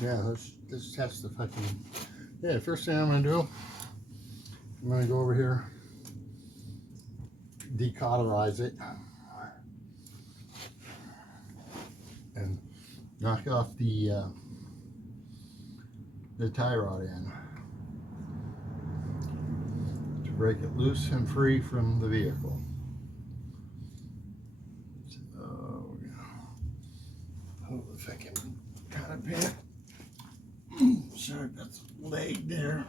Yeah, let's test the fucking. Yeah, first thing I'm gonna do, I'm gonna go over here, decauterize it, and knock off the tie rod end to break it loose and free from the vehicle. So, hold the fucking cotter pin. Sorry, that's the leg there.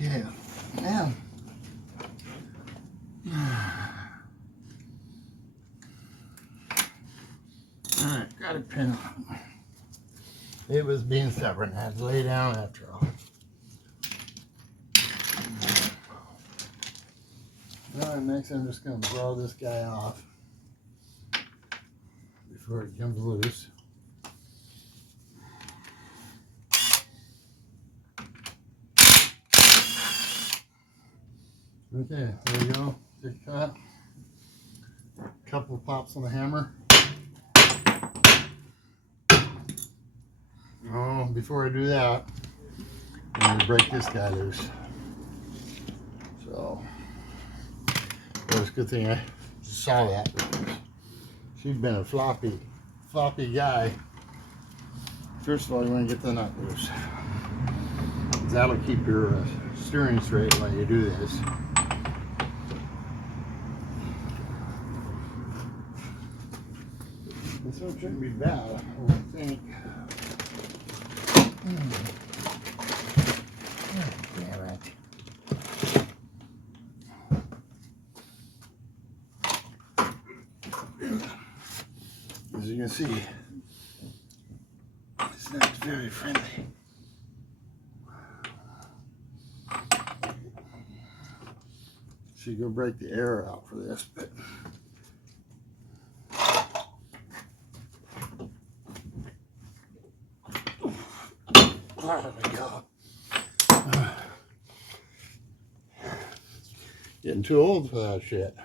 Okay, now. Alright, got a pin on. It was being stubborn. I had to lay down after all. Alright, next I'm just going to blow this guy off before it comes loose. Okay, there you go. Take that. Couple pops on the hammer. Oh, before I do that, I'm going to break this guy loose. So, it was a good thing I saw that. She'd been a floppy guy. First of all, you want to get the nut loose. That'll keep your steering straight while you do this. This one shouldn't be bad, I don't think. Damn it. As you can see, it's not very friendly. Should go break the air out for this, but there we go. Getting too old for that shit.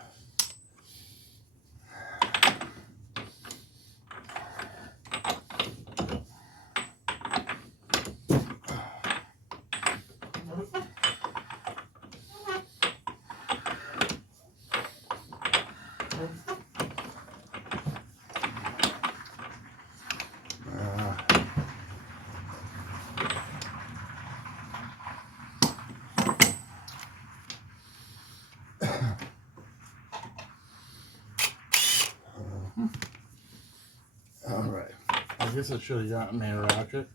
Alright, I guess I should have gotten me a ratchet,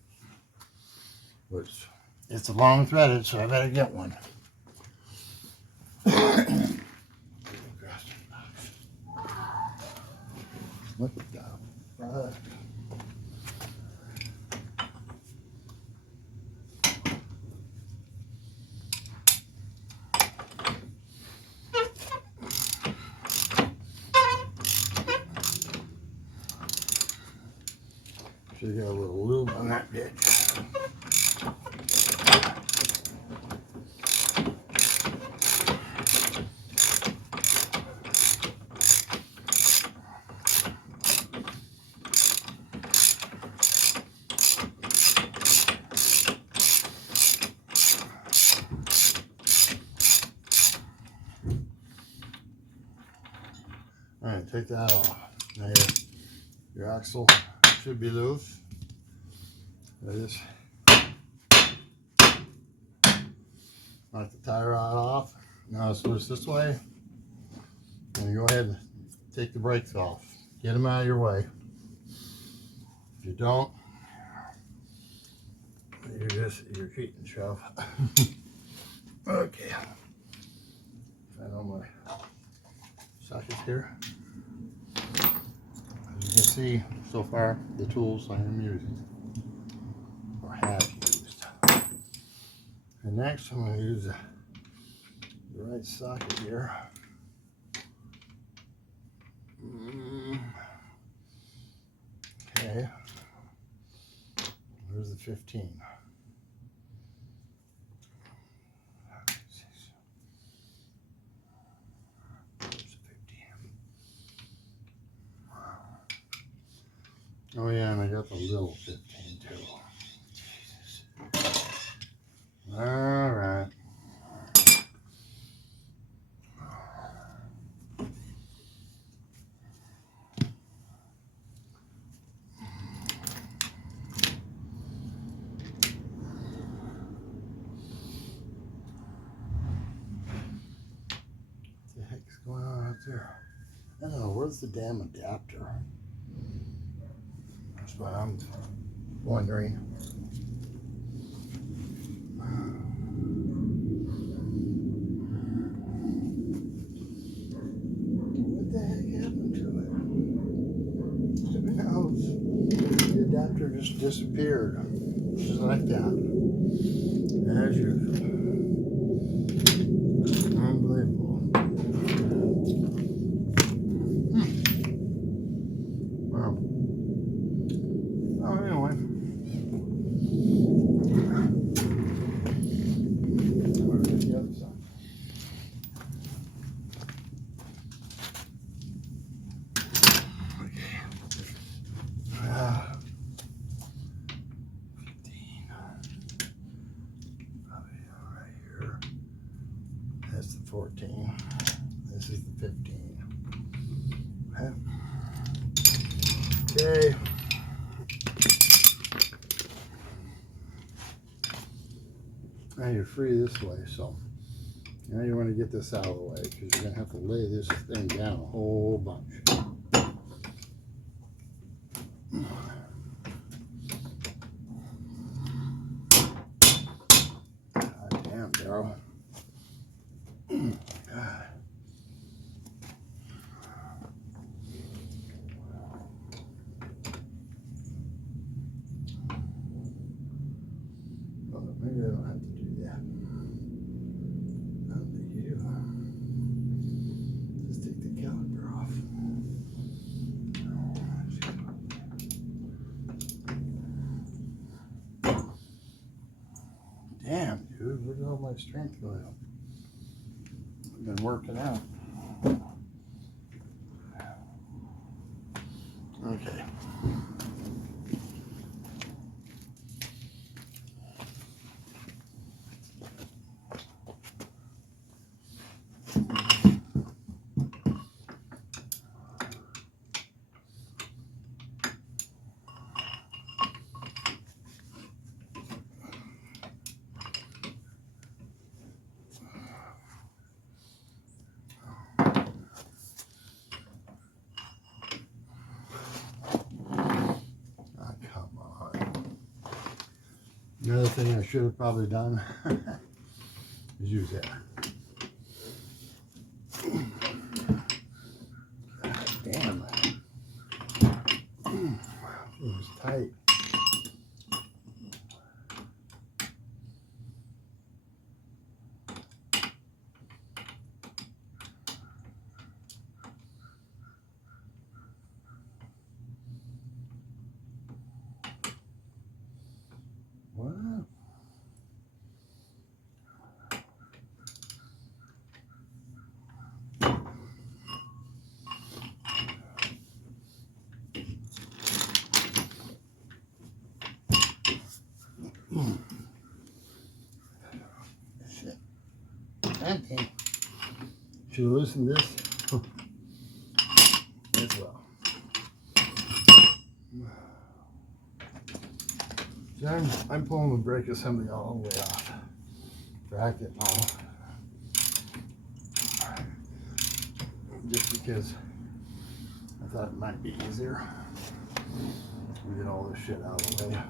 which it's a long threaded, so I better get one. Look at that. Should have got a little lube on that bitch. Alright, take that off. Now your axle should be loose. Just knock the tie rod off. Now it's loose this way. And you go ahead and take the brakes off. Get them out of your way. If you don't, you're cheating, shove. Okay. I know my sockets here. You can see so far the tools I am using or have used. And next I'm going to use the right socket here. Okay. Where's the 15? Oh yeah, and I got the little 15 too. Jesus. All right. What the heck is going on out there? I don't know, where's the damn adapter? That's what I'm wondering. What the heck happened to it? Who knows? The adapter just disappeared. Just like that. As usual. Unbelievable. Wow. Oh, anyway. Where's the other side? Okay. 15. Probably right here. That's the 14. This is the 15. Okay. Now you're free this way, so now you want to get this out of the way because you're going to have to lay this thing down a whole bunch. God damn, Daryl. God. Well, maybe I don't have to do that. I don't think you do. Just take the caliper off. Damn, dude, where's all my strength going up? I've been working out. Okay. Another thing I should have probably done is use that. God damn it. It was tight. What? Shit. Okay. Should have loosened this as well. So I'm pulling the brake assembly all the way off. Bracket and all. Just because I thought it might be easier to get all this shit out of the way.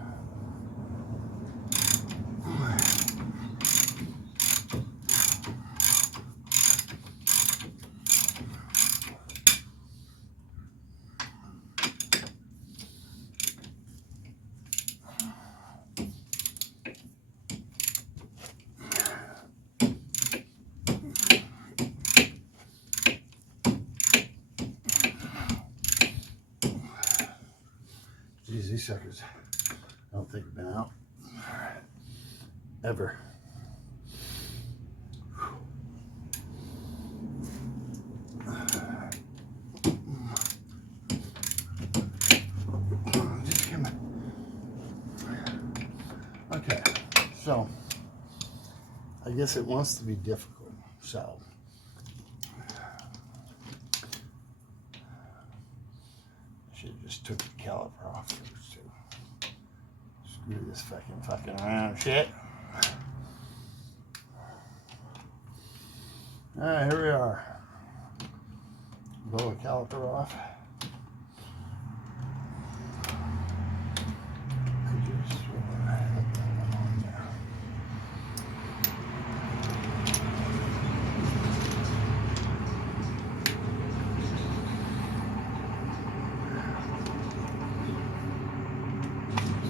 Geez, these suckers, I don't think have been out ever. Okay, so I guess it wants to be difficult. So I should have just took the caliper off first too. Screw this fucking around shit. Alright, here we are. Blow the caliper off.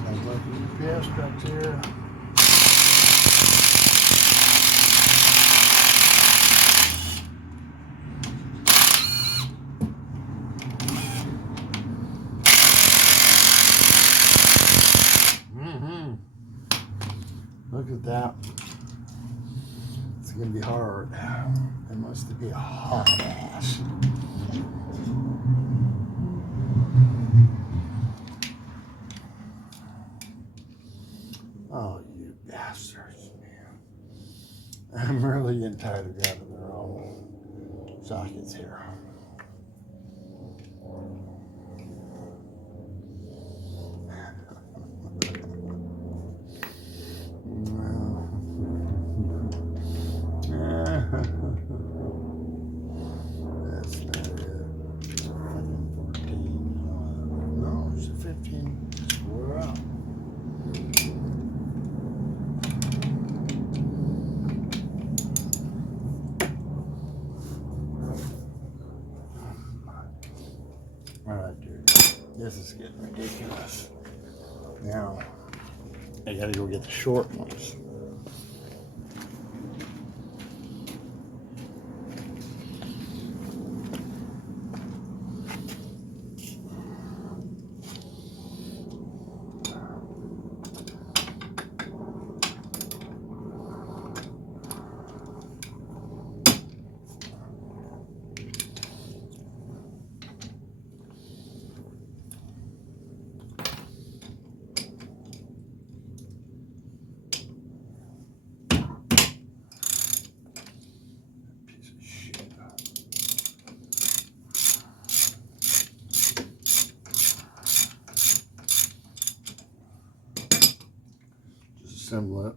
Sounds like a UPS truck's here. Look at that. It's going to be hard. It must be a hot ass. Oh, you bastards, man. I'm really getting tired of grabbing the wrong sockets here. That's not it. 14. No, it's a 15. We're out. Alright, dude. This is getting ridiculous. Now, I gotta go get the short ones. Assemble it.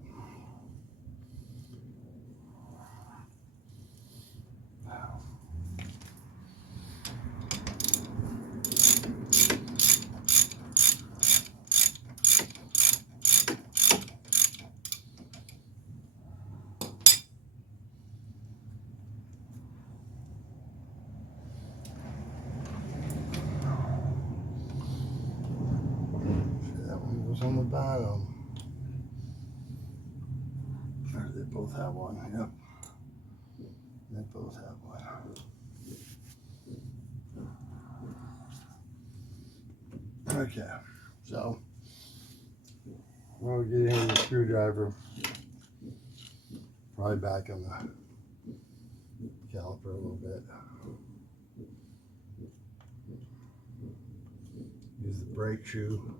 That one goes on the bottom. They both have one, yep. They both have one. Okay, so we'll get in with the screwdriver. Probably back on the caliper a little bit. Use the brake shoe.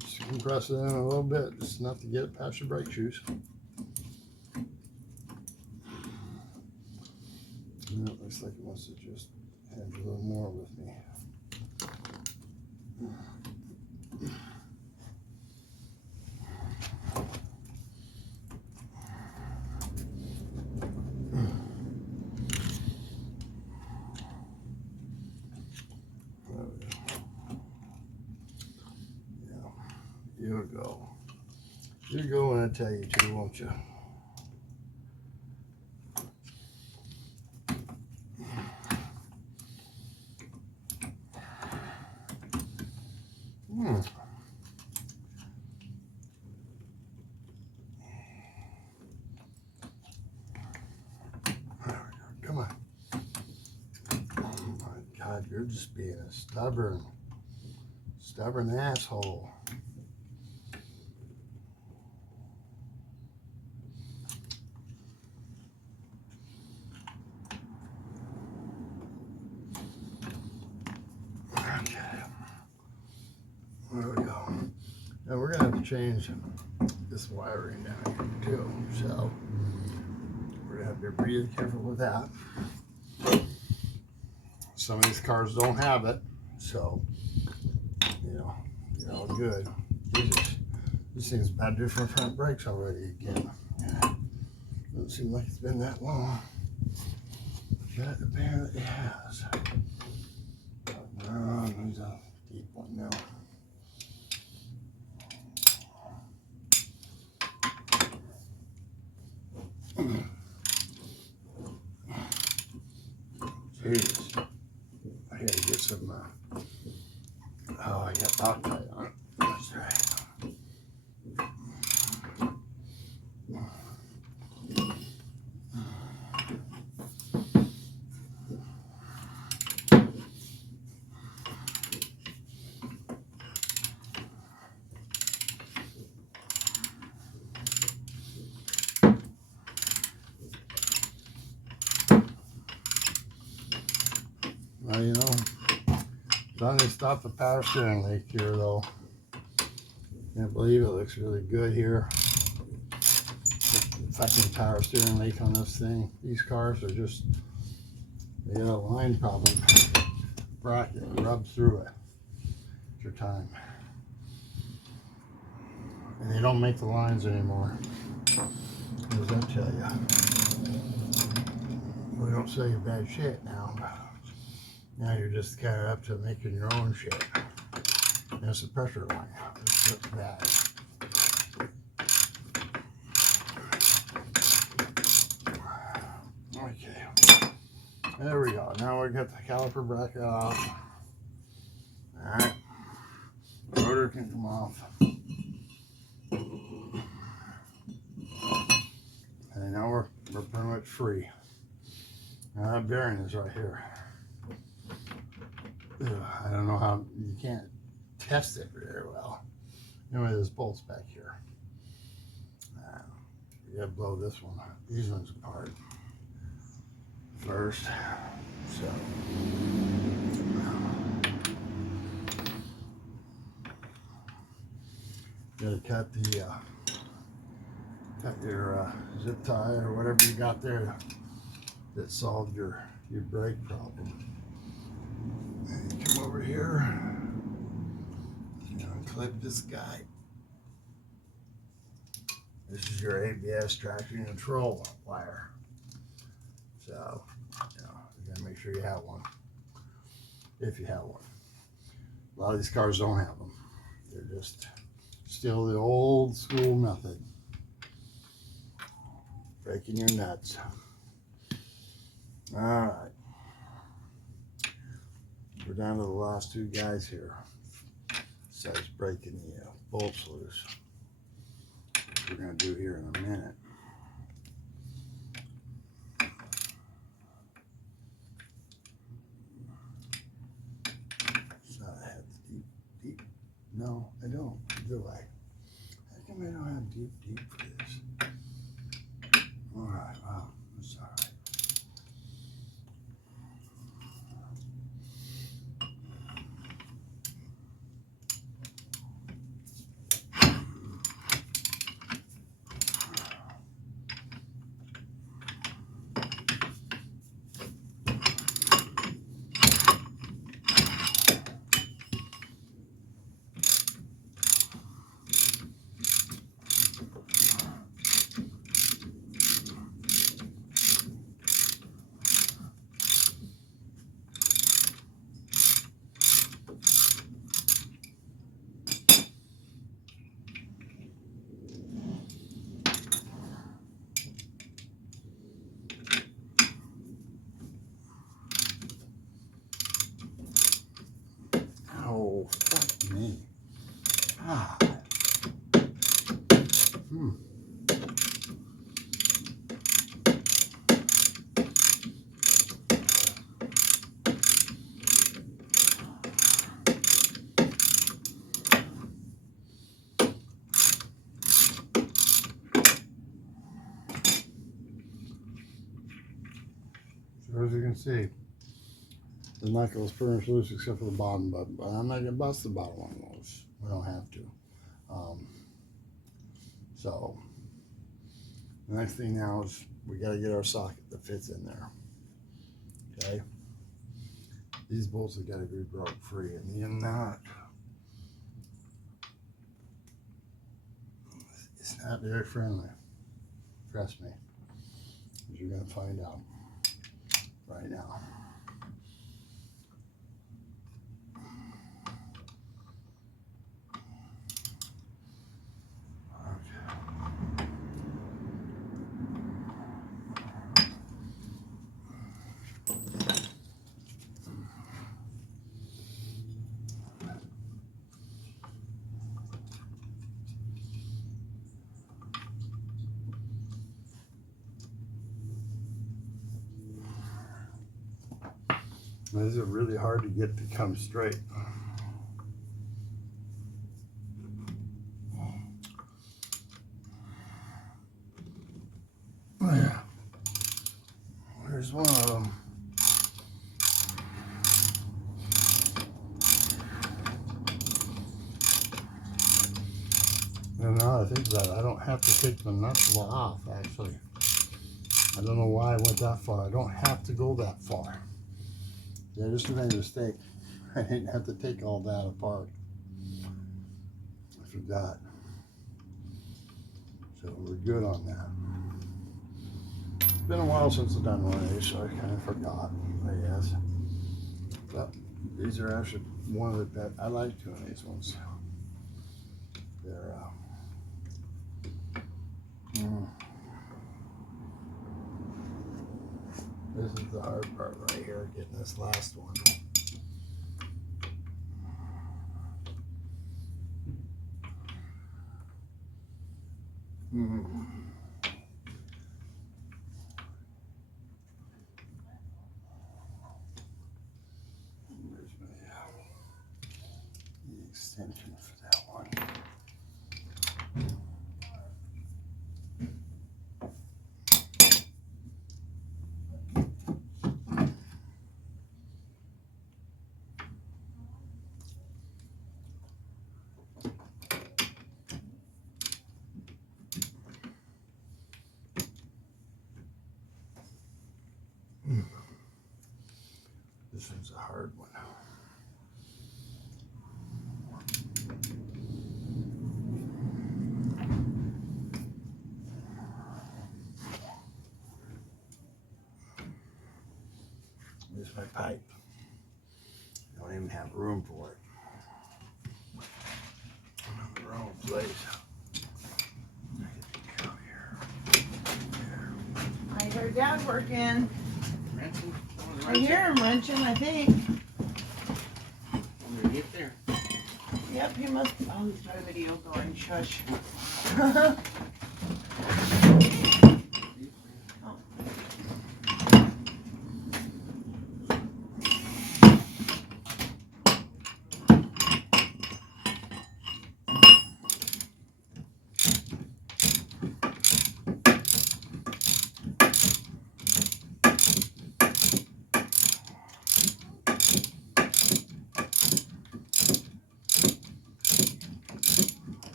Just compress it in a little bit, just enough to get it past your brake shoes. And it looks like it wants to just have a little more with me. You'll go. You'll go when I tell you to, won't you? You're just being a stubborn asshole. Okay. There we go. Now we're gonna have to change this wiring down here too. So we're gonna have to be really careful with that. Some of these cars don't have it, so you're all good. Jesus, this thing's about due for front brakes already again. Doesn't seem like it's been that long, but apparently it has. There's a deep one now. Jeez, I gotta get some. Oh, I got Loctite on it. That's right. Well, finally stopped the power steering leak here, though. Can't believe it looks really good here. Fucking power steering leak on this thing. These cars are just, they got a line problem. Bracket rubs through it. It's your time. And they don't make the lines anymore. What does that tell you? We don't sell you bad shit now. Now you're just kind of up to making your own shit. There's the pressure line. It's just bad. Okay. There we go. Now we got the caliper bracket off. Alright. Rotor can come off. And now we're pretty much free. Now that bearing is right here. I don't know how, you can't test it very well. Anyway, there's bolts back here. You gotta blow this one, these ones apart first. So, you gotta cut your zip tie or whatever you got there that solved your brake problem. And come over here and unclip this guy. This is your ABS traction control wire. So, you gotta make sure you have one. If you have one. A lot of these cars don't have them. They're just still the old school method. Breaking your nuts. All right. We're down to the last two guys here. Besides breaking the bolts loose. Which we're going to do here in a minute. So I have the deep. No, I don't. Do I? How come I don't have deep for this? All right. Well, that's all right. Oh, fuck me. Ah. see, the knuckle is pretty much loose except for the bottom, but I'm not going to bust the bottom one loose. We don't have to. So, the next thing now is we got to get our socket that fits in there. Okay? These bolts have got to be broke free, and you're not. It's not very friendly. Trust me. As you're going to find out right now. These are really hard to get to come straight. Yeah. There's one of them. And now I think about it, I don't have to take the nuts off, actually. I don't know why I went that far. I don't have to go that far. Yeah, I just made a mistake. I didn't have to take all that apart. I forgot. So we're good on that. It's been a while since I've done one of these, so I kind of forgot, I guess. But these are actually one of the best. I like doing these ones. They're this is the hard part right here, getting this last one. There's the extension for that one. This one's a hard one. Here's my pipe. I don't even have room for it. I'm in the wrong place. I heard Dad working. Wrenching? I hear him wrenching, I think. Underneath there. Yep, he must. Oh, he's got a video going. Shush.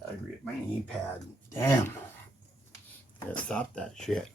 Gotta get my knee pad. Damn. Gotta stop that shit.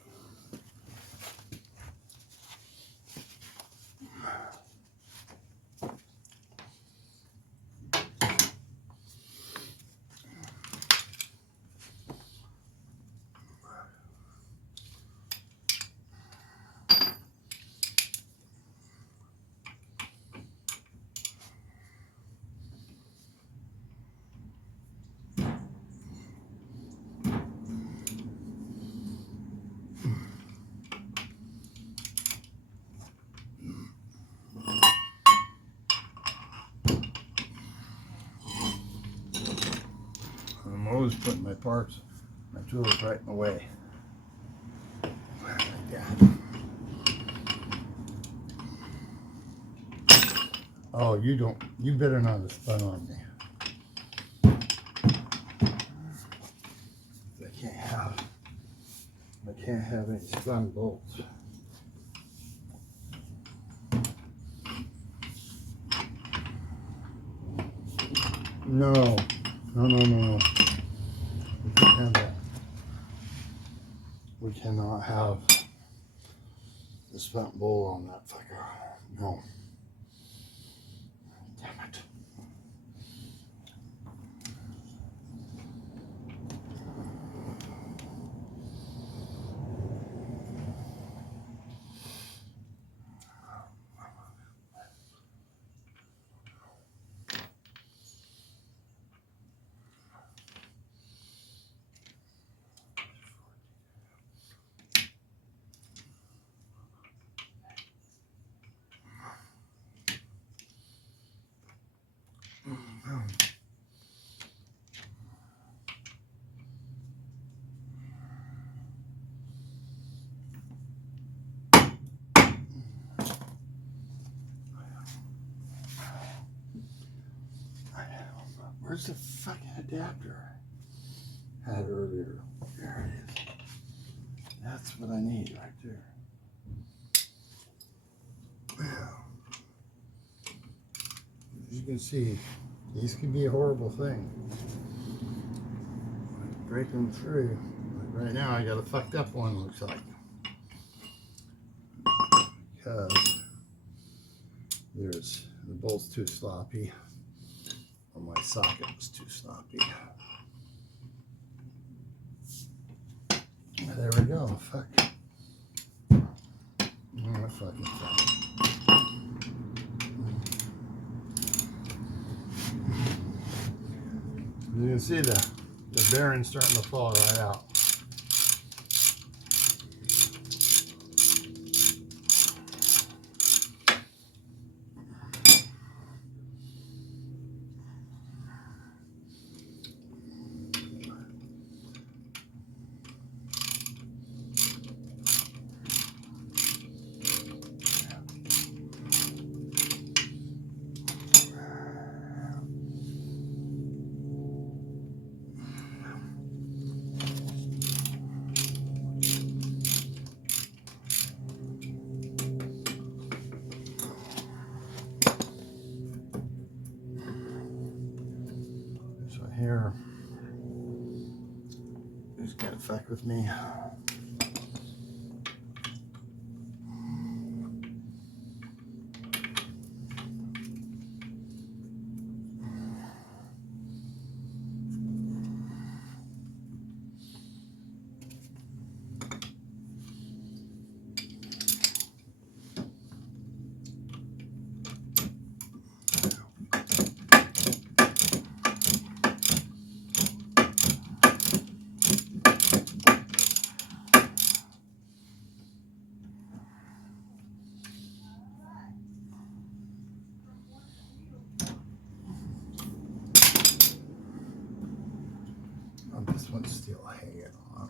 I'm always putting my parts, my tools right in the way. Like that. Oh, you don't. You better not have spun on me. I can't have any spun bolts. No. No. We can't have that. We cannot have the spent bolt on that fucker. No. Damn it. Where's the fucking adapter I had earlier? There it is. That's what I need right there. As you can see, these can be a horrible thing. Break them through. Like right now, I got a fucked up one, looks like. Because there's the bolt's too sloppy, or my socket was too sloppy. There we go. Fuck. Oh, fucking fuck. You can see the bearing's starting to fall right out. Here, who's gonna fuck with me? This one's still hanging on.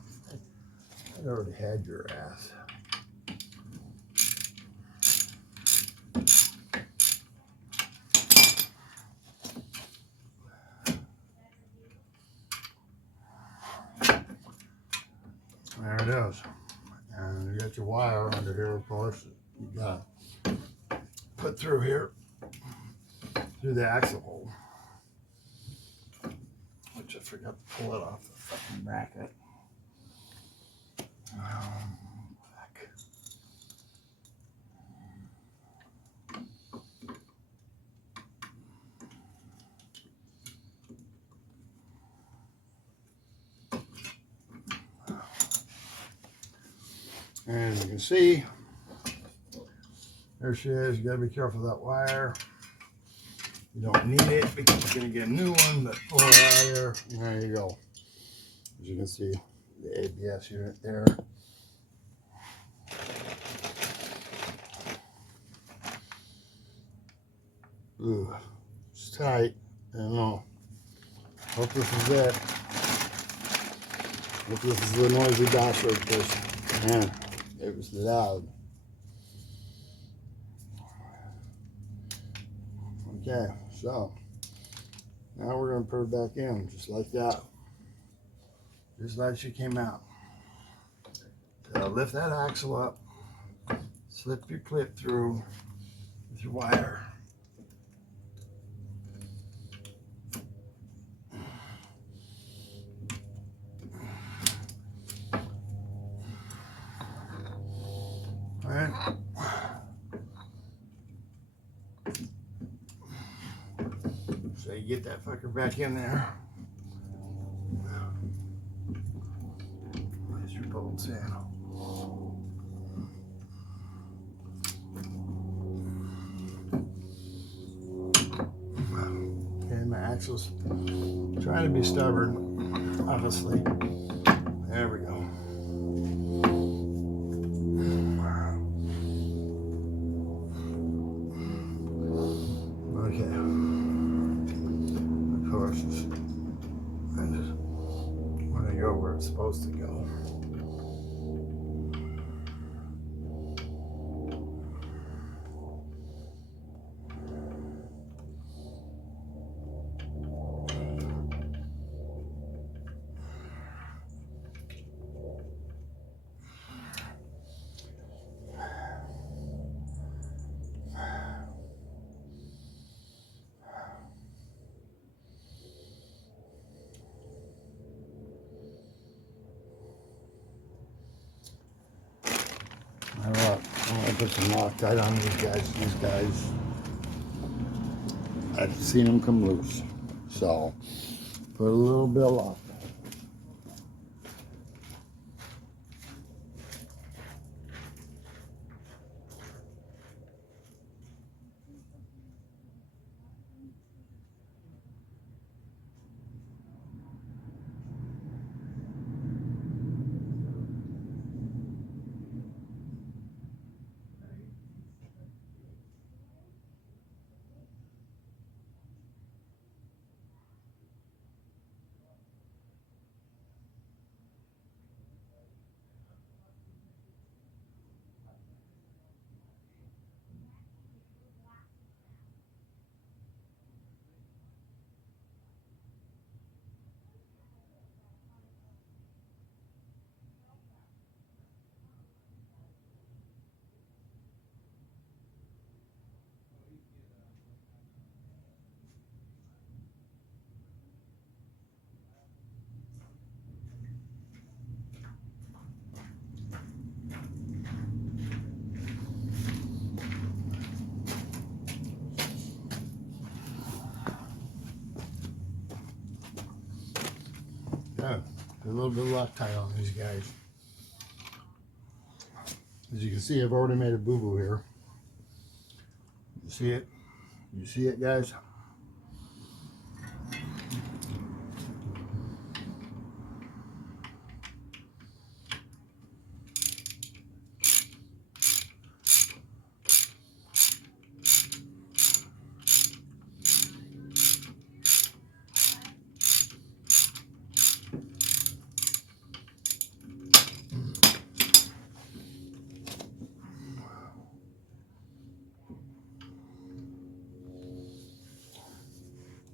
I already had your ass. There it is. And you got your wire under here, of course. You got put through here, through the axle hole. Which I forgot to pull it off the fucking bracket. Fuck. And you can see, there she is. You gotta be careful of that wire. You don't need it because you're gonna get a new one, but pull it out of there. And there you go. As you can see, the ABS unit there. Ooh, it's tight. I don't know. Hope this is it. Hope this is the noisy bastard, because, man, it was loud. Okay, so now we're going to put her back in just like that. Just like she came out. So lift that axle up, slip your clip through with your wire. All right. So you get that fucker back in there. There's your bolts in. And my axle's trying to be stubborn, obviously. There we go. Okay. Of course, I just want to go where it's supposed to go. All right, I'm gonna put some Loctite on these guys. These guys, I've seen them come loose. So, put a little bit of Loctite. Yeah, put a little bit of Loctite on these guys. As you can see, I've already made a boo-boo here. You see it? You see it, guys?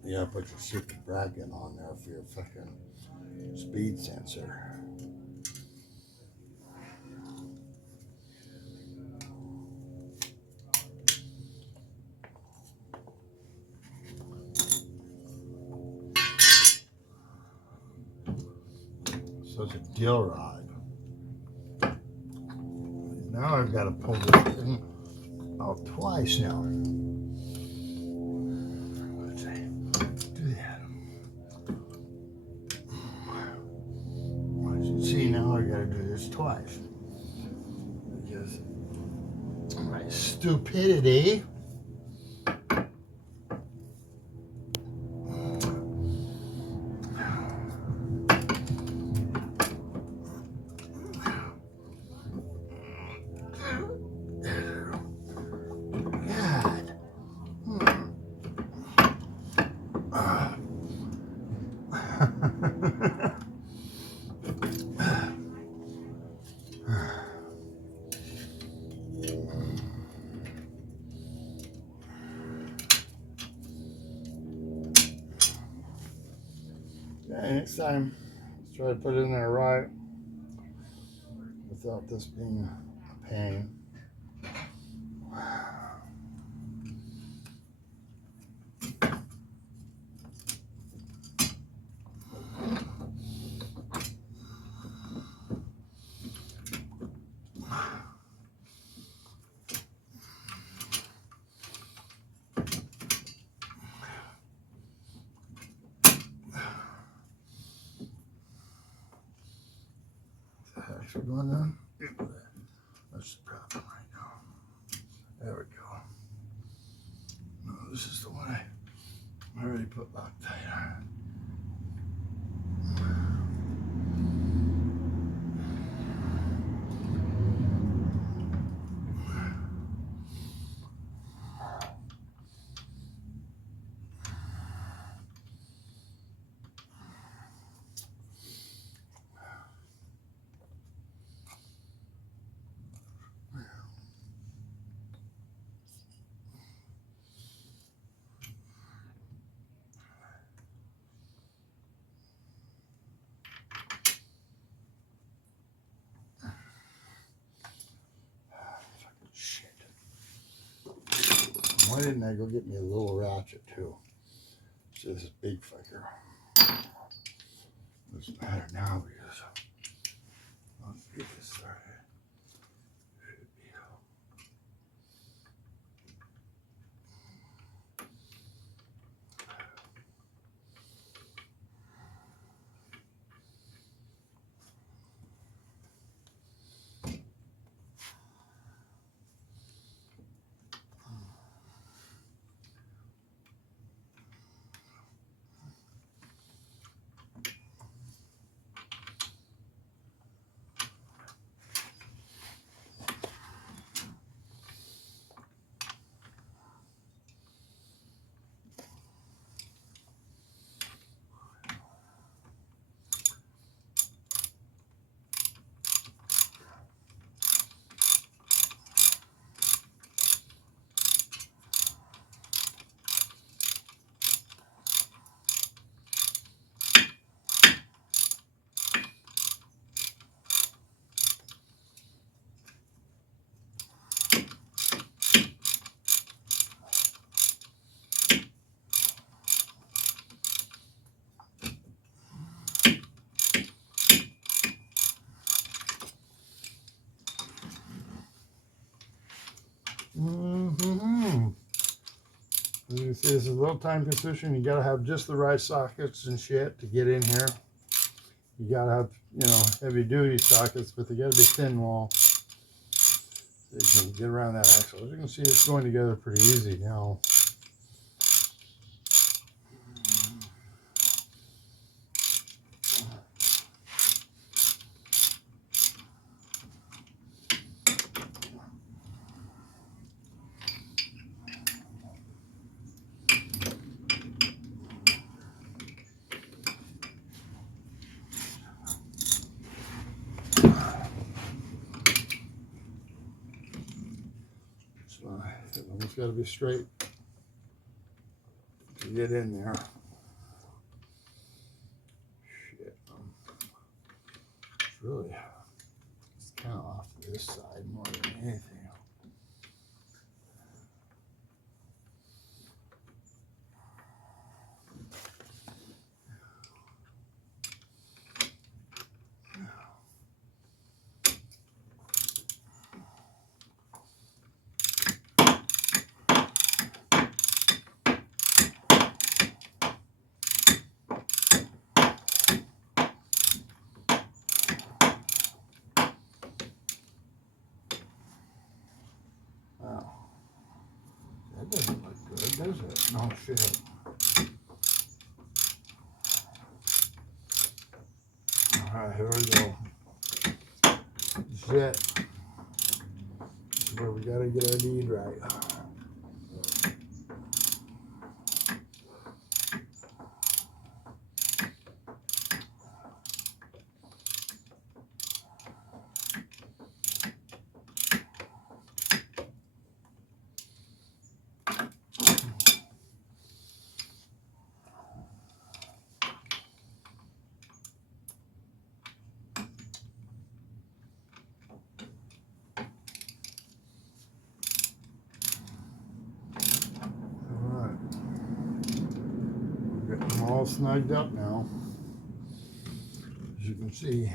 Yeah, put your stupid bracket on there for your fucking speed sensor. So it's a deal rod. Now I've got to pull this thing out twice now. Let's see. Do that. As you can see now, I got to do this twice. Because my stupidity. Alright, next time, let's try to put it in there right without this being a pain. Actually going on. That's the problem right now. There we go. No, this is the one I already put Loctite on. Shit. Why didn't I go get me a little ratchet too? See, this is big fucker. Doesn't matter now because let's get this started. Should be. As you can see, this is a little time consuming. You gotta have just the right sockets and shit to get in here. You gotta have, you know, heavy duty sockets, but they gotta be thin wall so you can get around that axle. As you can see, it's going together pretty easy now. It's got to be straight to get in there. Shit. It's kind of off to this side more than anything. Wow. That doesn't look good, does it? No shit. Alright, here we go. Shit. This is where we gotta get our lead right. all snugged up now, as you can see.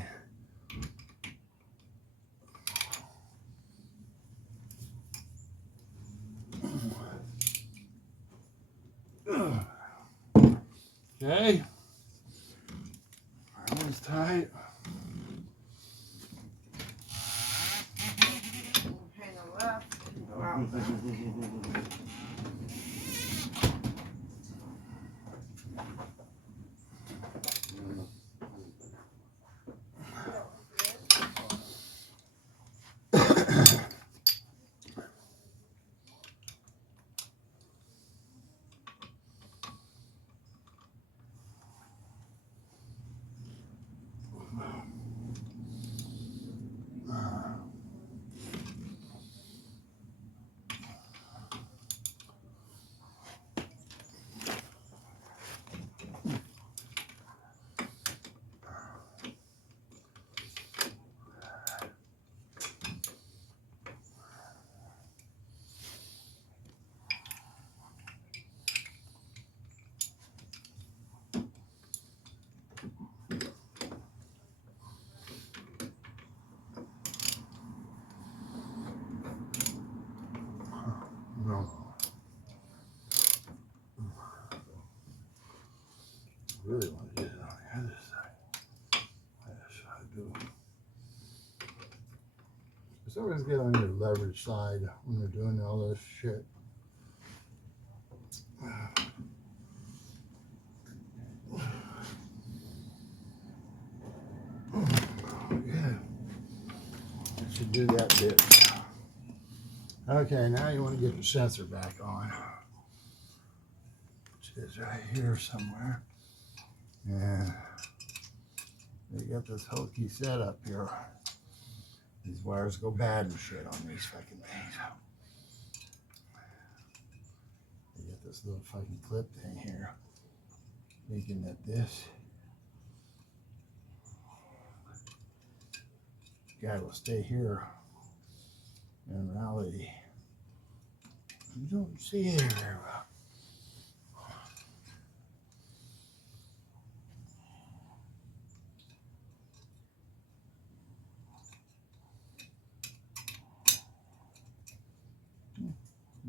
Okay, that one's tight. Hang a left and go out. No. Really want to get it on the other side. Yes, I do. Just always get on your leverage side when you're doing all this shit. Yeah. Should do that bit. Okay, now you want to get the sensor back on, which is right here somewhere. And they got this hokey setup here. These wires go bad and shit on these fucking things. They got this little fucking clip thing here, thinking that this guy will stay here. In reality, you don't see it very well.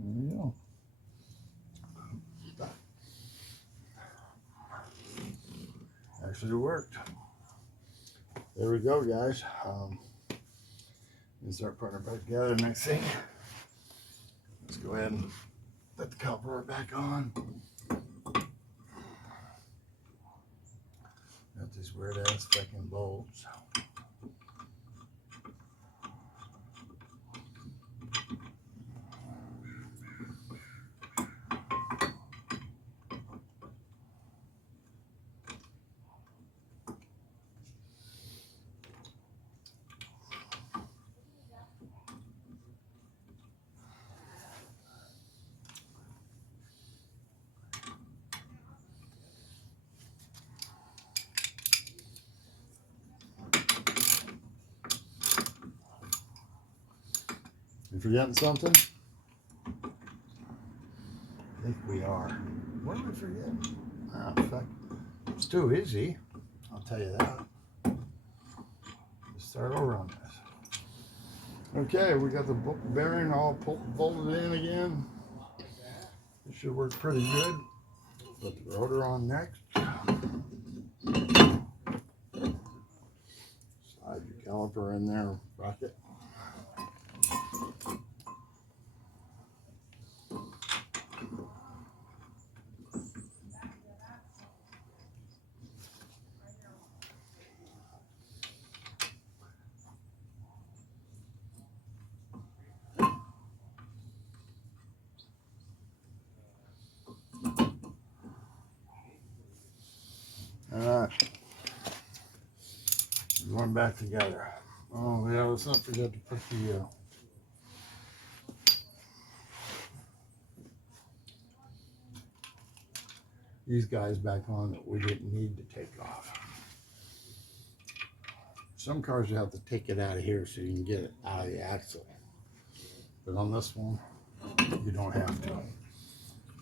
There you go. Actually worked. There we go, guys. Let's start putting it back together. Next thing, let's go ahead and put the cover back on. Got these weird ass fucking bolts. You forgetting something? I think we are. What am I forgetting? Ah, fuck. It's too easy. I'll tell you that. Let's start over on this. Okay, we got the bearing all bolted in again. It should work pretty good. Put the rotor on next. Slide your caliper in there, rocket. Alright. Going back together. Oh yeah, let's not forget to put the these guys back on that we didn't need to take off. Some cars you have to take it out of here so you can get it out of the axle. But on this one, you don't have to.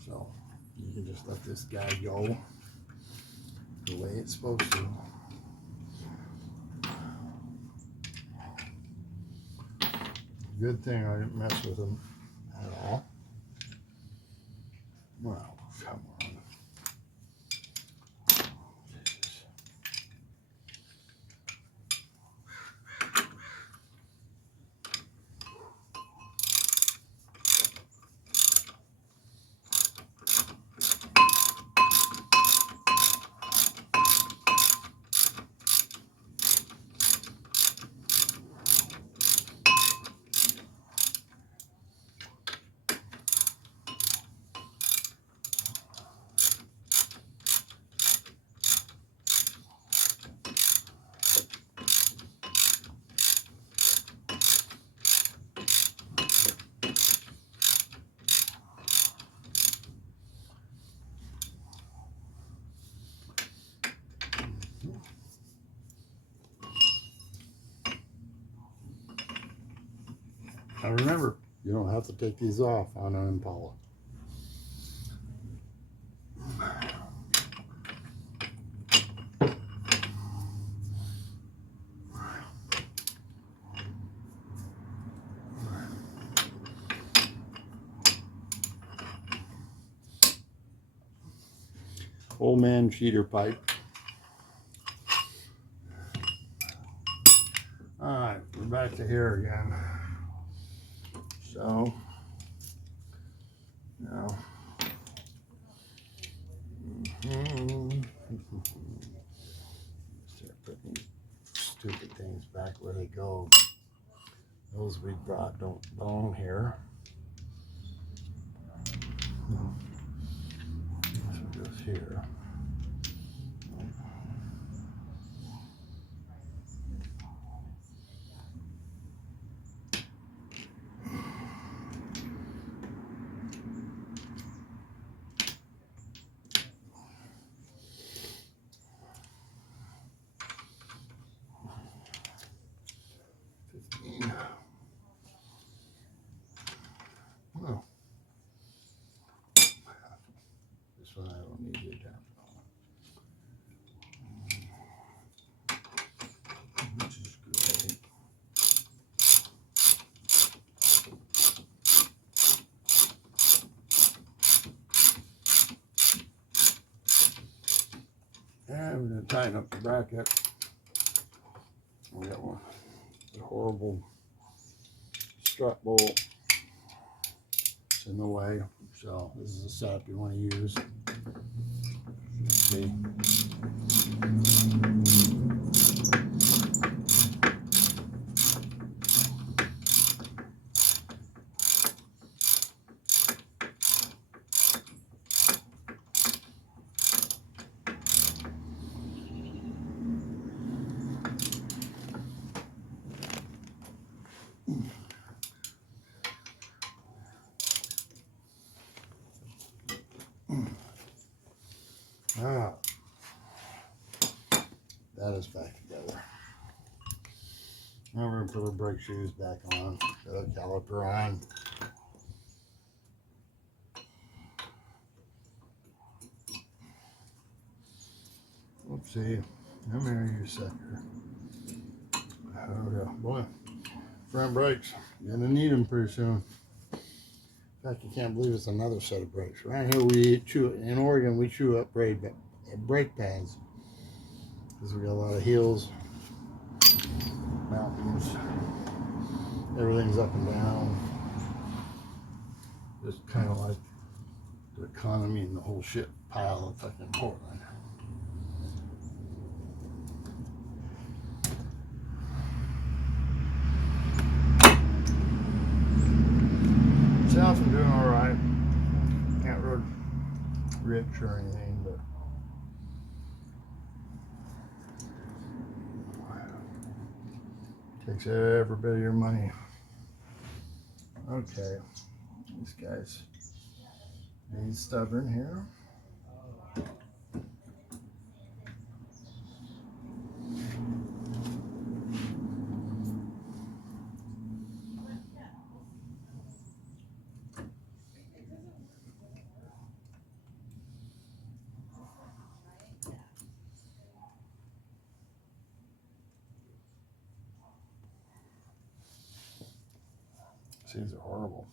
So you can just let this guy go. the way it's supposed to. Good thing I didn't mess with them at all. Well, come on. Now remember, you don't have to take these off on an Impala. Old man cheater pipe. Alright, we're back to here again. So, now, start putting stupid things back where they go. Those we brought don't belong here. This one goes here. Oh. This one I don't need to tap on. Which is great. And we're going to tighten up the bracket. We got one, a horrible strut bolt. It's in the way, so this is a setup you want to use. See. Ah, that is back together. Now we're going to put our brake shoes back on, put a caliper on. Oopsie, come here, you sucker. Oh yeah, boy, front brakes, you're going to need them pretty soon. In fact, you can't believe it's another set of brakes. Around here, in Oregon, we chew up brake pads because we got a lot of hills, mountains, everything's up and down. Just kind of like the economy and the whole shit pile of fucking Portland. South, I'm doing all right. Can't really rich or anything, but takes every bit of your money. Okay, this guy's being stubborn here. things are horrible.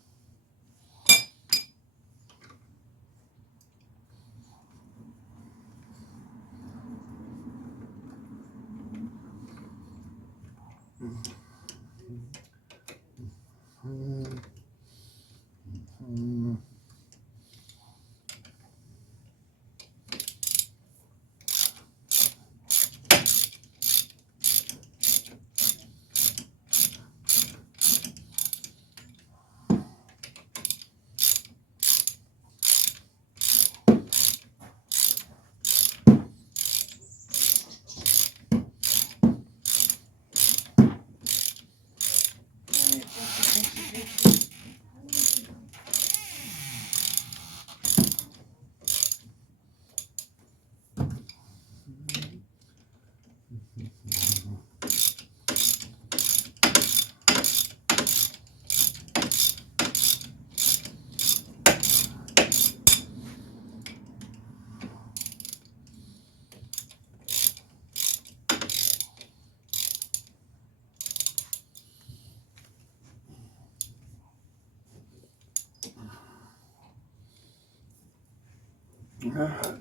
Alright,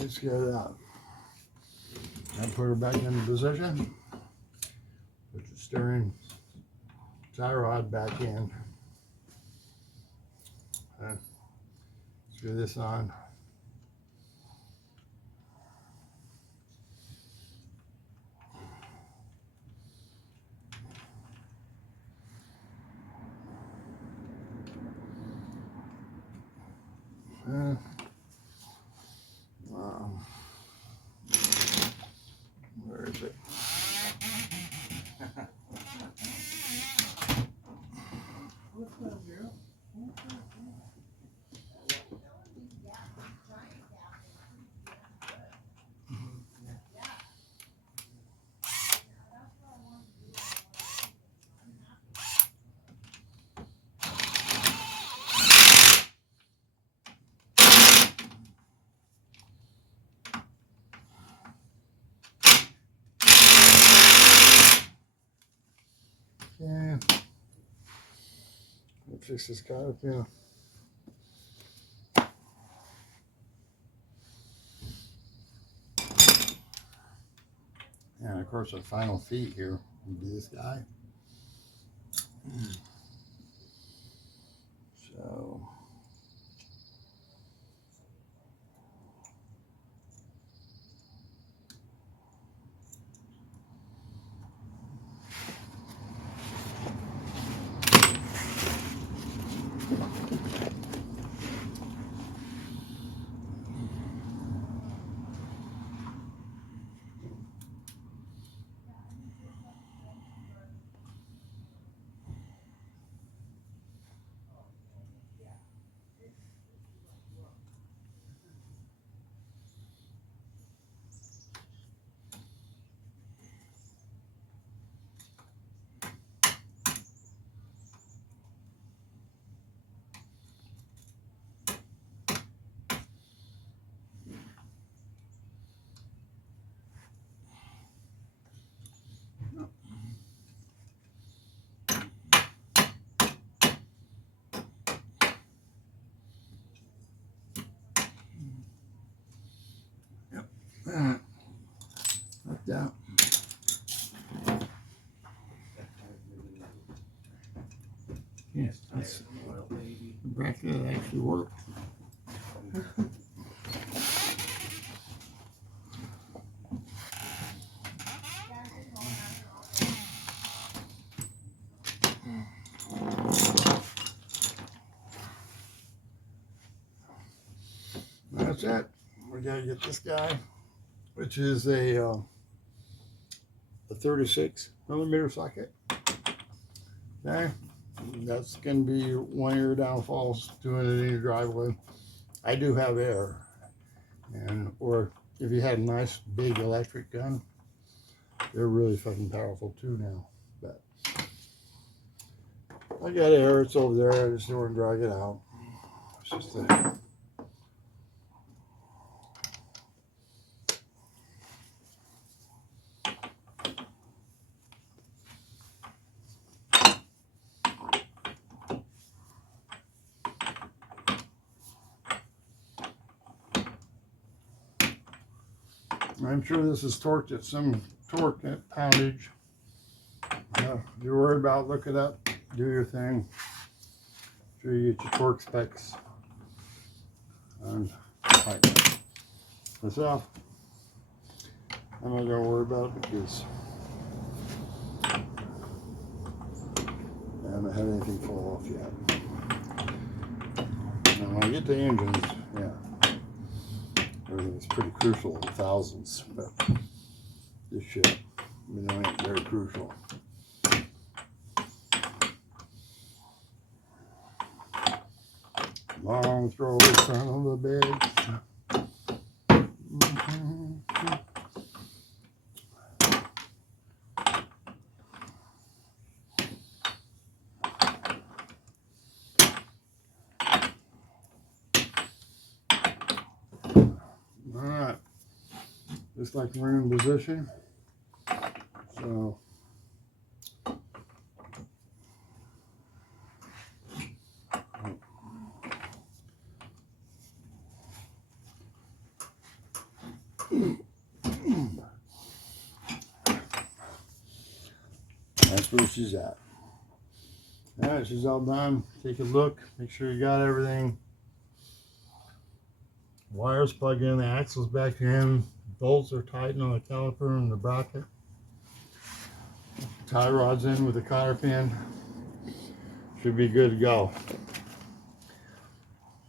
let's get it out. And put her back into position. Put the steering tie rod back in. And screw this on. And, where is it? Yeah. I'll fix this guy up here. And of course, the final feet here would be this guy. So. Like that. Yes, that's the bracket that actually worked. That's it. We gotta get this guy, which is a 36mm socket. Okay, that's gonna be one of your downfalls doing it in your driveway. I do have air, and or if you had a nice big electric gun, they're really fucking powerful too now. But I got air, it's over there. I just don't want to drag it out. It's just a I'm sure this is torqued at some torque at poundage. If you're worried about, look it up, do your thing. Make sure you get your torque specs. And tighten this off. I'm not gonna worry about it because I haven't had anything fall off yet. Now when I get to engines, yeah, everything's pretty crucial in thousands, but this shit, ain't very crucial. Long throw son of a bitch. Alright, just like we're in position. So that's where she's at. Alright, she's all done. Take a look, make sure you got everything. Wires plugged in, the axles back in, bolts are tightened on the caliper and the bracket. Tie rods in with a cotter pin. Should be good to go.